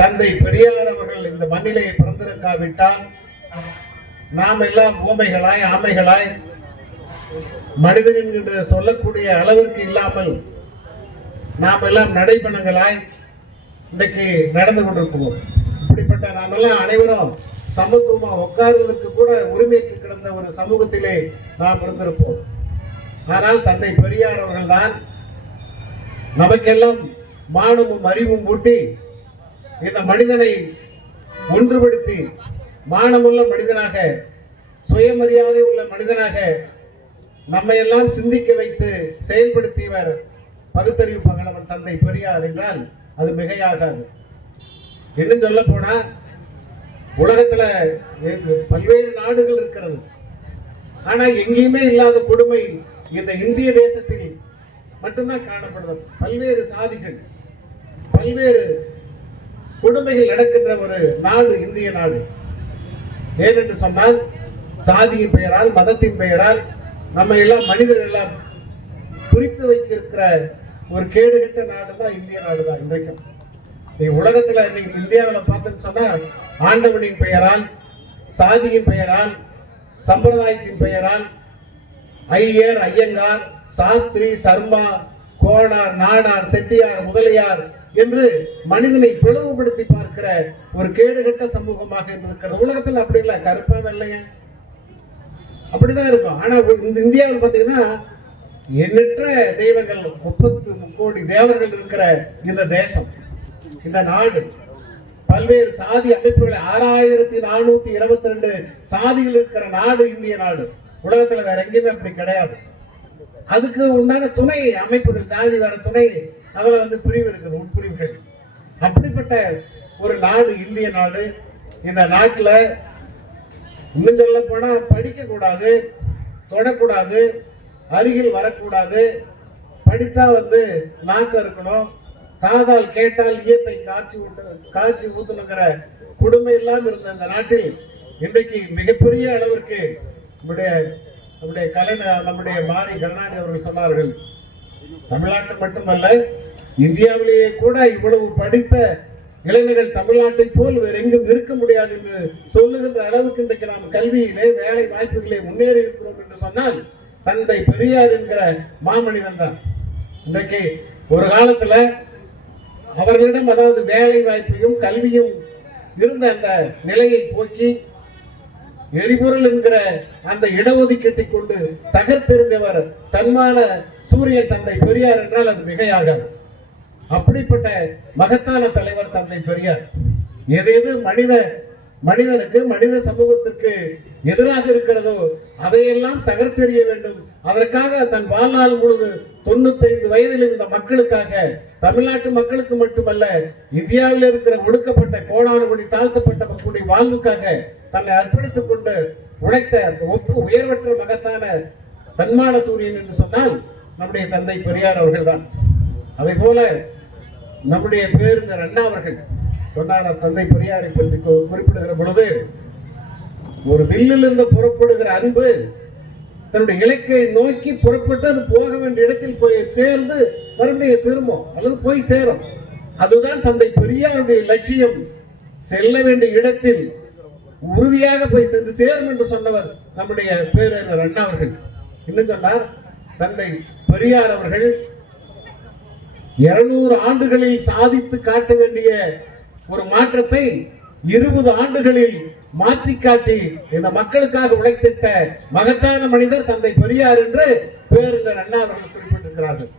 தந்தை பெரியார் அவர்கள் இந்த மண்ணிலே பிறந்திருக்காவிட்டால் நாம் எல்லாம் ஊமைகளாய் ஆமைகளாய் மனிதன் என்று சொல்லக்கூடிய அளவிற்கு இல்லாமல் நாம் எல்லாம் நடைபணங்களாய் இன்றைக்கு நடந்து கொண்டிருக்கிறோம். இப்படிப்பட்ட நாம் எல்லாம் அனைவரும் சமத்துவமாக உட்காருவதற்கு கூட உரிமையற்று கிடந்த ஒரு சமூகத்திலே நாம் இருந்திருப்போம். ஆனால் தந்தை பெரியார் அவர்கள்தான் நமக்கெல்லாம் மானமும் அறிவும் ஊட்டி இந்த மனிதனை ஒன்றுபடுத்தி மானமுள்ள மனிதனாக சுயமரியாதை உள்ள மனிதனாக நம்மை எல்லாம் சிந்திக்க வைத்து செயல்படுத்தியவர் பகுத்தறிவு பகலவன் தந்தை பெரியார் என்றால் அது மிகையாகாது. இன்னும் சொல்ல போனா உலகத்துல பல்வேறு நாடுகள் இருக்கிறது. ஆனா எங்கேயுமே இல்லாத கொடுமை இந்த இந்திய தேசத்தில் மட்டும்தான் காணப்படுறது பல்வேறு சாதிகள் பல்வேறு கொடுமைகள் நடக்கின்ற ஒரு நாடு இந்திய நாடு. ஏனென்று சொன்னால் சாதியின் பெயரால் மதத்தின் பெயரால் நம்ம எல்லாம் மனிதர்கள் எல்லாம் குறித்து வைத்திருக்கிற ஒரு கேடுகட்ட நாடு தான் இந்திய நாடு தான் இன்றைக்கும். நீ உலகத்தில் நீங்கள் இந்தியாவில் பார்த்துன்னு சொன்னால் ஆண்டவனின் பெயரால் சாதியின் பெயரால் சம்பிரதாயத்தின் பெயரால் ஐயர் ஐயங்கார் சாஸ்திரி சர்மா கோனார் நாடார் செட்டியார் முதலியார் என்று மனிதனை பிளவுபடுத்தி பார்க்கிற ஒரு கேடுகட்ட சமூகமாக இருக்கிறது. உலகத்தில் அப்படி இல்லை. கருப்பா வெள்ளையன் அப்படிதான் இருக்கும். ஆனா இந்த இந்தியாவில் பார்த்தீங்கன்னா எண்ணற்ற தெய்வங்கள் முப்பத்து கோடி தேவர்கள் இருக்கிற இந்த தேசம் இந்த நாடு பல்வேறு சாதி அமைப்புகள் ஆறாயிரத்தி நானூத்தி இருபத்தி ரெண்டு சாதிகள் இருக்கிற நாடு இந்திய நாடு. உலகத்துல வேற எங்கேயுமே அப்படி கிடையாது. அதுக்கு உண்டான துணை அமைப்புகள் சாதி வேற துணை அதில் வந்து பிரிவு இருக்குது உட்பிரிவுகள். அப்படிப்பட்ட ஒரு நாடு இந்திய நாடு இந்த நாட்டில் இன்னும் சொல்ல போனால் படிக்கக்கூடாது தொடக்கூடாது அருகில் வரக்கூடாது. படித்தா வந்து நாக்கு இருக்கணும் காதால் கேட்டால் ஈயத்தை காய்ச்சி விட்டு காய்ச்சி ஊற்றணுங்கிற கொடுமை இல்லாமல் இருந்த அந்த நாட்டில் இன்றைக்கு மிகப்பெரிய அளவிற்கு நம்முடைய நம்முடைய கலைஞர் நம்முடைய மாரி கருணாநிதி அவர்கள் சொன்னார்கள். தமிழ்நாட்டு மட்டுமல்ல இந்தியாவிலேயே கூட இவ்வளவு படித்த இளைஞர்கள் தமிழ்நாட்டை போல் வேறு எங்கும் இருக்க முடியாது என்று சொல்லுகின்ற அளவுக்கு இன்றைக்கு நாம் கல்வியிலே வேலை வாய்ப்புகளே முன்னேறி இருக்கிறோம் என்று சொன்னால் தந்தை பெரியார் என்கிற மாமனிதன் தான். இன்றைக்கு ஒரு காலத்தில் அவர்களிடம் அதாவது வேலை வாய்ப்பையும் கல்வியும் இருந்த அந்த நிலையை போக்கி எரிபொருள் என்கிற அந்த இடஒதுக்கீட்டை கொண்டு தகர்த்தெறிந்தவர் தன்மான சூரியன் தந்தை பெரியார் என்றால் அது மிகையாகாது. அப்படிப்பட்ட மகத்தான தலைவர் தந்தை பெரியார். எது எது மனித மனிதனுக்கு மனித சமூகத்திற்கு எதிராக இருக்கிறதோ அதையெல்லாம் தகர்த்தெறிய வேண்டும். அதற்காக தன் வாழ்நாள் முழுது தொண்ணூத்தைந்து வயதில் இருந்த மக்களுக்காக தமிழ்நாட்டு மக்களுக்கு மட்டுமல்ல இந்தியாவில் இருக்கிற ஒடுக்கப்பட்ட கோடானுபடி தாழ்த்தப்பட்ட மக்களுடைய வாழ்வுக்காக தன்னை அர்ப்பணித்துக் கொண்டு உழைத்த அந்த ஒப்பு உயர்வற்ற மகத்தான தன்மான சூரியன் என்று சொன்னால் நம்முடைய தந்தை பெரியார் அவர்கள் தான் அதே போல நம்முடைய பேருந்தர் அண்ணா அவர்கள் சொன்னார் தந்தை பெரியாரை பற்றி குறிப்பிடுகிற பொழுது ஒரு வில்லிலிருந்து புறப்படுகிற அன்பு தன்னுடைய இலக்கை நோக்கி புறப்பட்டு அது போக வேண்டிய இடத்தில் போய் சேர்ந்து மறுபடியும் திரும்பும். அல்லது போய் சேரும். அதுதான் தந்தை பெரியாருடைய லட்சியம். செல்ல வேண்டிய இடத்தில் உறுதியாக போய் சென்று சேரும் என்று சொன்னவர் நம்முடைய பேரறிஞர் அண்ணா அவர்கள். இன்னும் சொன்னார்? தந்தை பெரியார் அவர்கள் இருநூறு ஆண்டுகளில் சாதித்து காட்ட வேண்டிய ஒரு மாற்றத்தை இருபது ஆண்டுகளில் மாற்றி காட்டி இந்த மக்களுக்காக உழைத்திட்ட மகத்தான மனிதர் தந்தை பெரியார் என்று பேரினர் அண்ணா அவர்கள் குறிப்பிட்டிருக்கிறார்கள்.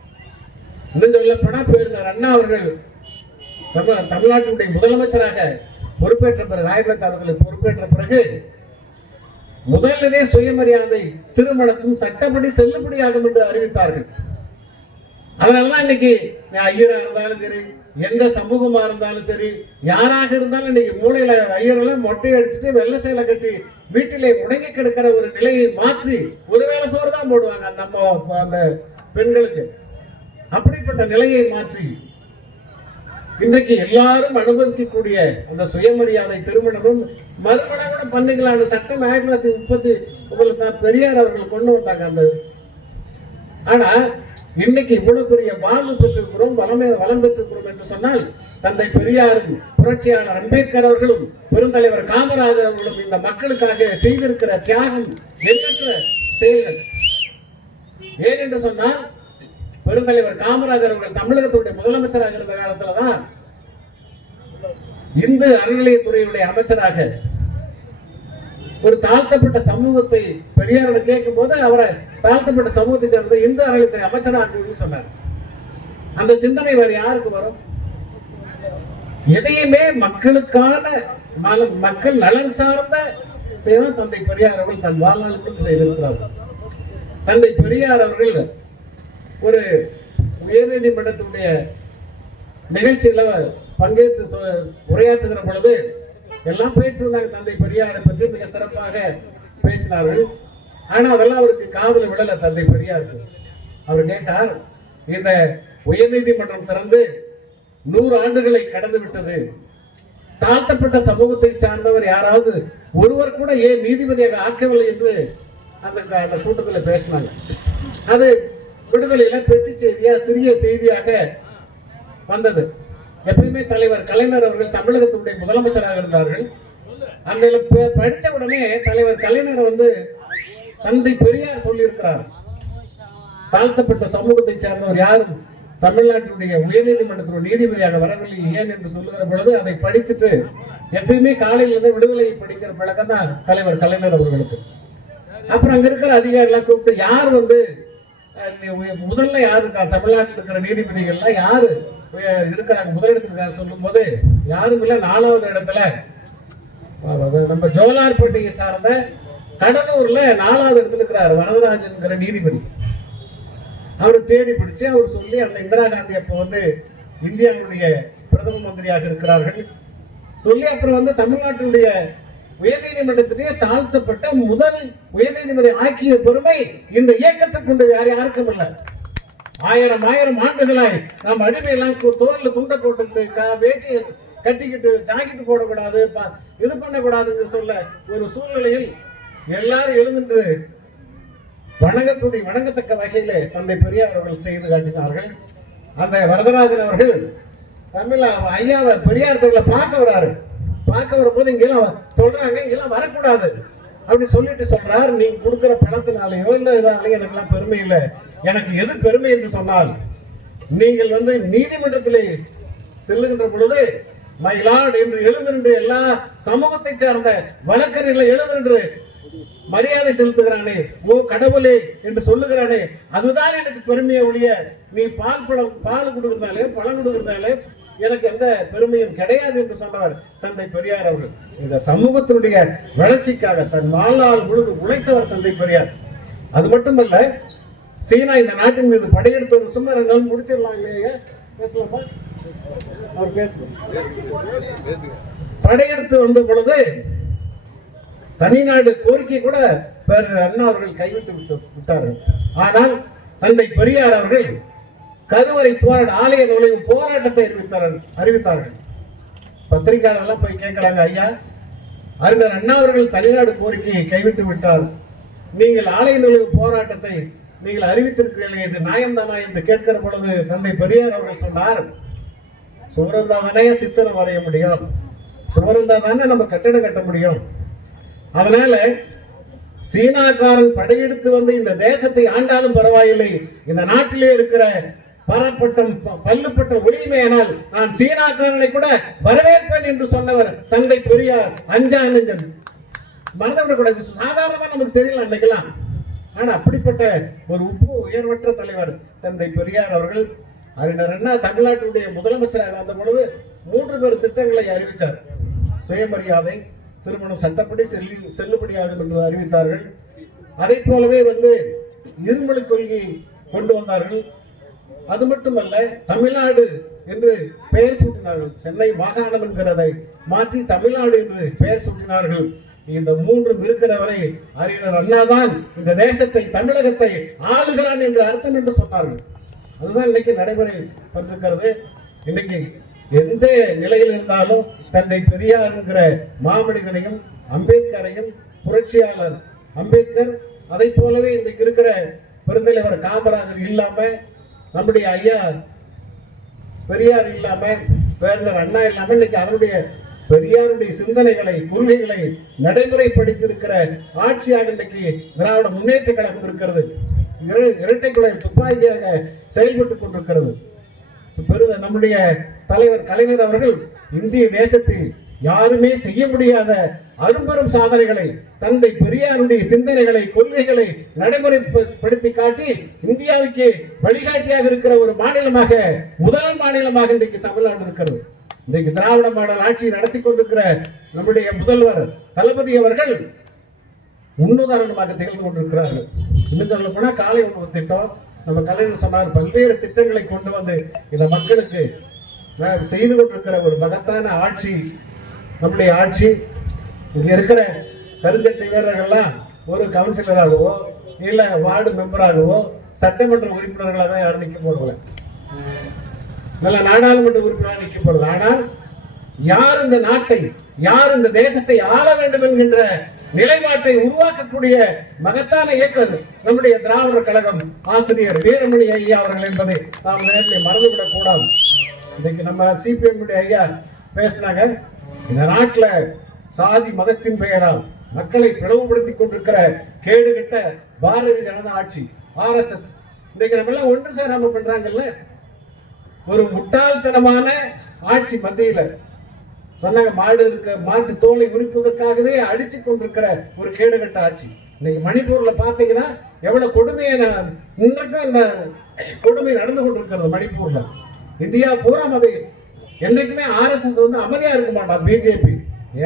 இன்னும் சொல்ல பேரினர் அண்ணா அவர்கள் தமிழ் தமிழ்நாட்டினுடைய முதலமைச்சராக பொறுப்பேற்ற பிறகு ஆயிரத்தி தொள்ளாயிரத்தி அறுபதில் பொறுப்பேற்ற பிறகு முதலிலே சுயமரியாதை திருமணத்தும் சட்டப்படி செல்லுபடியாகும் என்று அறிவித்தார்கள். அதனாலதான் இன்னைக்கு ஐயரா இருந்தாலும் சரி எந்த சமூகமாக இருந்தாலும் சரி யாராக இருந்தாலும் இன்னைக்கு மூளையில் ஐயரெல்லாம் மொட்டை அடிச்சுட்டு வெள்ளை சேலை கட்டி வீட்டிலே முடங்கி கிடக்கிற ஒரு நிலையை மாற்றி ஒருவேளை சோறு தான் போடுவாங்க அந்த நம்ம அந்த பெண்களுக்கு. அப்படிப்பட்ட நிலையை மாற்றி இன்றைக்கு எல்லாரும் அனுபவிக்கக்கூடிய அந்த சுயமரியாதை திருமணமும் மறுமணம் கூட பண்ணிக்கலாம்னு சட்டம் ஆயிரத்தி தொள்ளாயிரத்தி முப்பத்தி உங்களுக்கு தான் பெரியார் அவர்கள் கொண்டு வந்தாங்க அந்த ஆனால் இன்னைக்கு இவ்வளவு பெரிய வாழ்வு பெற்றிருக்கிறோம் வளமே வளம் பெற்றிருக்கிறோம் என்று சொன்னால் தந்தை பெரியாரும் புரட்சியாளர் அம்பேத்கர் அவர்களும் பெருந்தலைவர் காமராஜர் அவர்களும் இந்த மக்களுக்காக செய்திருக்கிற தியாகம் எண்ணற்ற செயல்கள். ஏன் என்று சொன்னால் பெருந்தலைவர் காமராஜர் அவர்கள் தமிழகத்துடைய முதலமைச்சராக இருந்த காலத்துல தான் இந்து அறநிலையத்துறையுடைய அமைச்சராக ஒரு தாழ்த்தப்பட்ட சமூகத்தை பெரியாரிடம் கேட்கும் போது அவரை தாழ்த்தப்பட்ட சமூகத்தை சேர்ந்த இந்து அறநிலையத்துறை அமைச்சராக சொன்னார். அந்த சிந்தனை வேறு யாருக்கு வரும்? எதையுமே மக்களுக்கான மக்கள் நலன் சார்ந்த செய்தான் தந்தை பெரியார் அவர்கள் தன் வாழ்நாளுக்கும் செய்திருக்கிறார். தந்தை பெரியார் அவர்கள் ஒரு உயர்நீதிமன்றத்தினுடைய நிகழ்ச்சியில் பங்கேற்று உரையாற்றுகிற பொழுது எல்லாம் பேசியிருந்தாங்க தந்தை பெரியாரை பற்றி மிக சிறப்பாக பேசினார்கள். ஆனால் அதெல்லாம் அவருக்கு காதல் விடல தந்தை பெரியாருக்கு அவர் கேட்டார் இந்த உயர்நீதிமன்றம் திறந்து நூறு ஆண்டுகளை கடந்து விட்டது. தாழ்த்தப்பட்ட சமூகத்தை சார்ந்தவர் யாராவது ஒருவர் கூட ஏன் நீதிபதியாக ஆக்கவில்லை என்று அந்த அந்த கூட்டத்தில் பேசினாங்க. அது விடுதலையில் பெட்டி செய்தியாக சிறிய செய்தியாக வந்தது. எப்பயுமே தலைவர் கலைஞர் அவர்கள் தமிழகத்தினுடைய முதலமைச்சராக இருந்தார்கள். அந்த படித்த படிச்ச உடனே தலைவர் கலைஞர் வந்து தந்தை பெரியார் சொல்லியிருக்கிறார். தாழ்த்தப்பட்ட சமூகத்தை சார்ந்தவர் யாரும் தமிழ்நாட்டினுடைய உயர்நீதிமன்றத்தினுடைய நீதிபதியாக வரவில்லை. ஏன் என்று சொல்லுகிற பொழுது அதை படித்துட்டு எப்பயுமே காலையில இருந்து விடுதலையை படிக்கிற பழக்கம் தான் தலைவர் கலைஞர் அவர்களுக்கு. அப்புறம் அங்க இருக்கிற அதிகாரிலாம் கூப்பிட்டு யார் வந்து முதல்ல யாரு இருக்கா? தமிழ்நாட்டில் இருக்கிற நீதிபதிகள்லாம் யாரு? இருக்கிறாங்க முதலிடத்தில் சொல்லும் சொல்லும்போது யாரும் இல்லை நாலாவது இடத்துல. நம்ம ஜோலார்பேட்டையை சார்ந்த கடலூர்ல நாலாவது இடத்துல இருக்கிறார் வரதராஜன்கிற நீதிபதி. அவரை தேடி பிடிச்சு அவர் சொல்லி அந்த இந்திரா காந்தி அப்போ வந்து இந்தியாவுடைய பிரதம மந்திரியாக இருக்கிறார்கள். சொல்லி அப்புறம் வந்து தமிழ்நாட்டினுடைய உயர்நீதிமன்றத்திலேயே தாழ்த்தப்பட்ட முதல் உயர்நீதிமன்ற ஆக்கிய பெருமை இந்த இயக்கத்துக்கு உண்டு. வேற யாருக்கும் இல்லை. ஆயிரம் ஆயிரம் ஆண்டுகளாய் நாம் அடிமையெல்லாம் தோல்ல துண்டை போட்டுக்கிட்டு வேட்டியை கட்டிக்கிட்டு ஜாக்கெட்டு போடக்கூடாது பா இது பண்ணக்கூடாதுன்னு சொல்ல ஒரு சூழ்நிலையில் எல்லாரும் எழுந்துட்டு வணங்கக்கூடிய வணங்கத்தக்க வகையிலே தந்தை பெரியார் அவர்கள் செய்து காட்டினார்கள். அந்த வரதராஜன் அவர்கள் தமிழ் ஐயாவை பெரியார் அவர்களை பார்க்க வர்றாரு பார்க்க வரும்போது இங்கெல்லாம் சொல்றாங்க இங்கெல்லாம் வரக்கூடாது. அப்படி சொல்லிட்டு சொல்றார் நீங்க கொடுக்குற பணத்தினாலேயோ இல்லை இதாலேயோ எனக்குலாம் பெருமை இல்லை. எனக்கு எது பெருமை என்று சொன்னால் நீங்கள் வந்து நீதிமன்றத்திலே செல்லுகின்ற பொழுது மயிலாடு என்று எழுதுகின்ற எல்லா சமூகத்தை சார்ந்த வழக்கறிஞர்களை எழுந்திருந்து மரியாதை செலுத்துகிறானே ஓ கடவுளே என்று சொல்லுகிறானே அதுதான் எனக்கு பெருமையை ஒழிய நீ பால் பழம் பால் கொடுக்கறதுனாலே பழம் கொடுக்கிறதாலே எனக்கு எந்த பெருமையும் கிடையாது என்று சொன்னவர் தந்தை பெரியார் அவர்கள். இந்த சமூகத்தினுடைய வளர்ச்சிக்காக தன் வாழ்நாள் முழுக்க உழைத்தவர் தந்தை பெரியார். அது மட்டுமல்ல சீனா இந்த நாட்டின் மீது படையெடுத்த ஒரு சும்மா ரெண்டு நாள் முடிச்சிடலாம் இல்லையா பேசலாமா? அவர் பேசுவோம் படையெடுத்து வந்த பொழுது தனிநாடு கோரிக்கை கூட பேரறிஞர் அண்ணா அவர்கள் கைவிட்டு விட்டு விட்டார்கள். ஆனால் தந்தை பெரியார் அவர்கள் கருவறை போராட்ட ஆலய நுழைவு போராட்டத்தை அறிவித்தார்கள் அறிவித்தார்கள். பத்திரிகையாளர்லாம் போய் கேட்கிறாங்க ஐயா அறிஞர் அண்ணா அவர்கள் தனிநாடு கோரிக்கையை கைவிட்டு விட்டார் நீங்கள் ஆலய நுழைவு போராட்டத்தை நீங்கள் அறிவித்திருக்கிறீர்கள் இது நியாயம்தானா? என்று கேட்கிற பொழுது தந்தை பெரியார் அவர்கள் சொன்னார் சுவரந்தா தானே சித்திரம் வரைய முடியும். சுவரந்தா தானே நம்ம கட்டிடம் கட்ட முடியும். அதனால சீனாக்காரன் படையெடுத்து வந்து இந்த தேசத்தை ஆண்டாலும் பரவாயில்லை. இந்த நாட்டிலே இருக்கிற பரப்பட்டம் ப- பல்லுப்பட்ட ஒளிமையானால் நான் சீனாக்காரனை கூட வரவேற்பேன் என்று சொன்னவர் தந்தை பெரியார் அஞ்சா நெஞ்சன். மறந்துவிடக்கூடாது சாதாரணமா நமக்கு தெரியல அன்னைக்கெல்லாம். ஆனா அப்படிப்பட்ட ஒரு உப்பு உயர்வற்ற தலைவர் தந்தை பெரியார் அவர்கள் அறிஞர் அண்ணா தமிழ்நாட்டுடைய முதலமைச்சராக வந்த பொழுது மூன்று பேர் திட்டங்களை அறிவித்தார். சுயமரியாதை திருமணம் சட்டப்படி செல்லி செல்லுபடியாகும் என்று அறிவித்தார்கள். அதை போலவே வந்து இருமொழி கொள்கையை கொண்டு வந்தார்கள். அது மட்டுமல்ல தமிழ்நாடு என்று பெயர் சூட்டினார்கள். சென்னை மாகாணம் என்கிறதை மாற்றி தமிழ்நாடு என்று பெயர் சூட்டினார்கள். இந்த மூன்றும் இருக்கிற வரை அறிஞர் அண்ணாதான் இந்த தேசத்தை தமிழகத்தை ஆளுகிறான் என்று அர்த்தம் என்று சொன்னார்கள். அதுதான் இன்னைக்கு நடைமுறை வந்திருக்கிறது இன்னைக்கு எந்த நிலையில் இருந்தாலும் தந்தை பெரியார் என்கிற மாமனிதனையும் அம்பேத்கரையும் புரட்சியாளர் அம்பேத்கர் அதை போலவே இன்றைக்கு இருக்கிற பெருந்தலைவர் காமராஜர் இல்லாம நம்முடைய ஐயா பெரியார் இல்லாம பேரர் அண்ணா இல்லாமல் இன்னைக்கு அதனுடைய பெரியாருடைய சிந்தனைகளை கொள்கைகளை நடைமுறைப்படுத்தியிருக்கிற ஆட்சியாக இன்னைக்கு திராவிட முன்னேற்ற கழகம் இருக்கிறது. இரு- இரட்டை குலை துப்பாக்கியாக செயல்பட்டுக் கொண்டிருக்கிறது. பெரு நம்முடைய தலைவர் கலைஞர் அவர்கள் இந்திய தேசத்தில் யாருமே செய்ய முடியாத அரும்பெரும் சாதனைகளை தந்தை பெரியாருடைய சிந்தனைகளை கொள்கைகளை நடைமுறைப்படுத்தி காட்டி இந்தியாவுக்கு வழிகாட்டியாக இருக்கிற ஒரு மாநிலமாக முதல் மாநிலமாக இன்றைக்கு தமிழ்நாடு இருக்கிறது. இன்றைக்கு திராவிட மாடல் ஆட்சி நடத்தி கொண்டிருக்கிற நம்முடைய முதல்வர் தளபதி அவர்கள் முன்னுதாரணமாக திகழ்ந்து கொண்டிருக்கிறார்கள். இன்னும் சொல்ல போனால் காலை உணவு திட்டம் நம்ம கலைஞர் சொன்னார் பல்வேறு திட்டங்களை கொண்டு வந்து இந்த மக்களுக்கு செய்து கொண்டிருக்கிற ஒரு மகத்தான ஆட்சி நம்முடைய ஆட்சி இங்கே இருக்கிற கருஞ்சட்டை வீரர்கள்லாம் ஒரு கவுன்சிலராகவோ இல்லை வார்டு மெம்பராகவோ சட்டமன்ற உறுப்பினர்களாக யாரும் நிற்க போறதில்லை. நல்ல நாடாளுமன்ற உறுப்பினராக நிற்க போறது. ஆனால் யார் இந்த நாட்டை யார் இந்த தேசத்தை ஆள வேண்டும் என்கின்ற நிலைப்பாட்டை உருவாக்கக்கூடிய மகத்தான இயக்கம் நம்முடைய திராவிடர் கழகம் ஆசிரியர் வீரமணி ஐயா அவர்கள் என்பதை நாம் நேரத்தில் மறந்துவிடக் கூடாது இன்னைக்கு நம்ம சிபிஎம் ஐயா பேசினாங்க. இந்த நாட்டில் சாதி மதத்தின் பெயரால் மக்களை பிளவுபடுத்தி கொண்டிருக்கிற கேடுகட்ட பாரதிய ஜனதா ஆட்சி ஆர்எஸ்எஸ் இன்றைக்கு நம்ம எல்லாம் ஒன்று சேராம பண்றாங்கல்ல? ஒரு முட்டாள்தனமான ஆட்சி மத்தியில். சொன்னாங்க மாடு இருக்க மாட்டு தோலை உரிப்பதற்காகவே அடிச்சு கொண்டிருக்கிற ஒரு கேடுகட்ட ஆட்சி. இன்னைக்கு மணிப்பூர்ல பாத்தீங்கன்னா எவ்வளவு கொடுமையை நான் இன்றைக்கும் இந்த கொடுமை நடந்து கொண்டிருக்கிறது மணிப்பூர்ல. இந்தியா பூரா அதை என்றைக்குமே ஆர்எஸ்எஸ் வந்து அமைதியாக இருக்க மாட்டான் பிஜேபி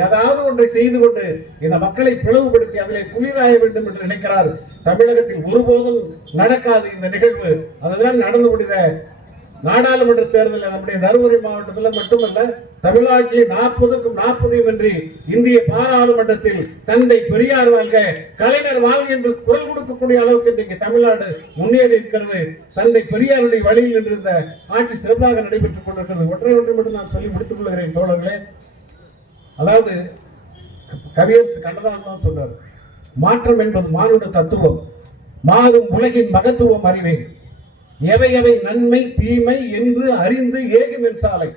ஏதாவது ஒன்றை செய்து கொண்டு இந்த மக்களை பிளவுபடுத்தி அதிலே குளிராய வேண்டும் என்று நினைக்கிறார். தமிழகத்தில் ஒருபோதும் நடக்காது இந்த நிகழ்வு. அதுதான் நடந்து முடிந்த நாடாளுமன்ற தேர்தலில் நம்முடைய தருமபுரி மாவட்டத்தில் மட்டுமல்ல தமிழ்நாட்டில் நாற்பதுக்கும் நாற்பதையும் வென்றி இந்திய பாராளுமன்றத்தில் தந்தை பெரியார் வாழ்க கலைஞர் வாழ்க என்று குரல் கொடுக்கக்கூடிய அளவுக்கு இன்றைக்கு தமிழ்நாடு முன்னேறி இருக்கிறது. தந்தை பெரியாருடைய வழியில் நின்றிருந்த ஆட்சி சிறப்பாக நடைபெற்றுக் கொண்டிருக்கிறது. ஒன்றை ஒன்று மட்டும் நான் சொல்லி முடித்துக் கொள்கிறேன் தோழர்களே. அதாவது கவியரசு கண்ணதாசன் தான் சொன்னார் மாற்றம் என்பது மானுட தத்துவம் மாதும் உலகின் மகத்துவம் அறிவேன். எவை எவை நன்மை தீமை என்று அறிந்து ஏகு என் சாலை.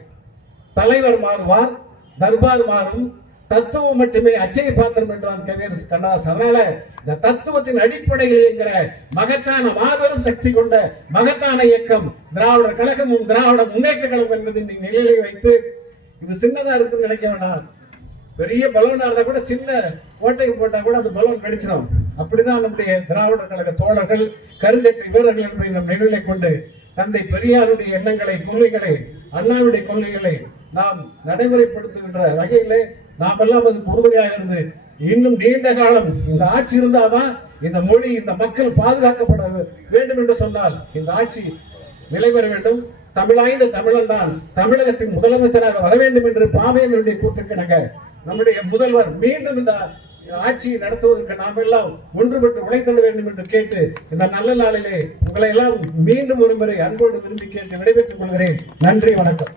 தலைவர் மாறுவார் தர்பார் மாறும். தத்துவம் மட்டுமே அச்சய பாத்திரம் என்றான் கவியரசு கண்ணாஸ் அதனால இந்த தத்துவத்தின் அடிப்படையில் என்கிற மகத்தான மாபெரும் சக்தி கொண்ட மகத்தான இயக்கம் திராவிடர் கழகமும் திராவிட முன்னேற்ற கழகம் என்பதை இன்னைக்கு நிலையிலே வைத்து இது சின்னதா இருக்குன்னு நினைக்க வேண்டாம். பெரிய பலவனாக இருந்தால் கூட சின்ன ஓட்டைக்கு போட்டால் கூட அந்த பலூன் கடிச்சிடும் அப்படிதான் நம்முடைய திராவிடர் கழக தோழர்கள் கருஞ்சட்டை வீரர்கள் என்பதை நம் நினைவிலை கொண்டு தந்தை பெரியாருடைய எண்ணங்களை கொள்கைகளை அண்ணாவுடைய கொள்கைகளை நாம் நடைமுறைப்படுத்துகின்ற வகையிலே நாம் எல்லாம் அதுக்கு உறுதுணையாக இருந்து இன்னும் நீண்ட காலம் இந்த ஆட்சி இருந்தாதான் இந்த மொழி இந்த மக்கள் பாதுகாக்கப்பட வேண்டும் என்று சொன்னால் இந்த ஆட்சி நிலை பெற வேண்டும். தமிழாய்ந்த தமிழன் தான் தமிழகத்தின் முதலமைச்சராக வர வேண்டும் என்று பாவேந்தருடைய கூற்றுக்கிணங்க நம்முடைய முதல்வர் மீண்டும் இந்த ஆட்சியை நடத்துவதற்கு நாம் எல்லாம் ஒன்றுபட்டு உழைத்திட வேண்டும் என்று கேட்டு இந்த நல்ல நாளிலே உங்களை எல்லாம் மீண்டும் ஒரு முறை அன்போடு விரும்பி கேட்டு விடைபெற்றுக் கொள்கிறேன். நன்றி வணக்கம்.